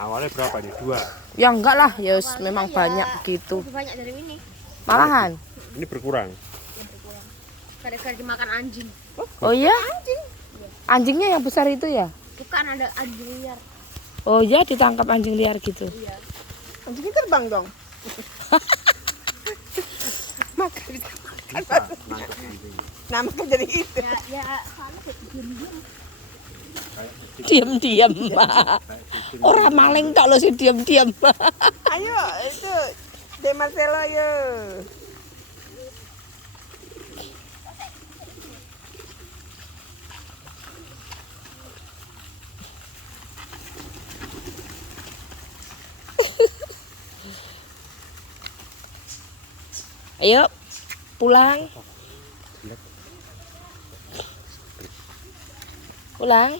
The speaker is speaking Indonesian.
Awalnya berapa nih? 2. Ya enggak lah, ya Awalnya memang ya banyak begitu. lebih banyak dari ini. Malahan. Ini berkurang. Ya berkurang. Gara-gara dimakan anjing. Oh iya? Anjingnya yang besar itu ya? Bukan ada anjing liar. Oh iya, ditangkap anjing liar gitu. Iya. Anjingnya terbang dong. Makan bisa makan. Bisa nangkep anjing. Nah, makan jadi itu. Ya soalnya kayak diam-diam. Diam-diam. Orang maling tak lo sih diam-diam. Ayo, itu De Marcelo ayo. Ayo, pulang. Pulang.